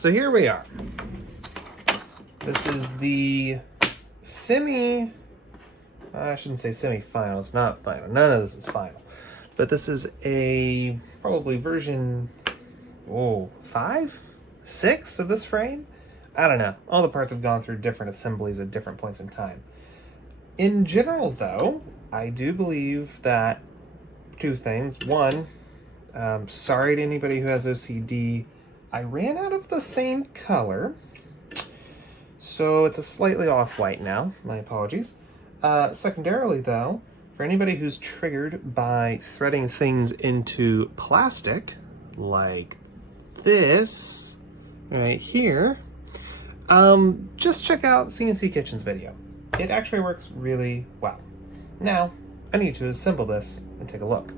So here we are. This is the I shouldn't say semi-final, it's not final. None of this is final. But this is a probably version 5? 6 of this frame? I don't know. All the parts have gone through different assemblies at different points in time. In general, though, I do believe that two things. One, sorry to anybody who has OCD, I ran out of the same color, so it's a slightly off-white now. My apologies. Secondarily, though, for anybody who's triggered by threading things into plastic, like this right here, just check out CNC Kitchen's video. It actually works really well. Now, I need to assemble this and take a look.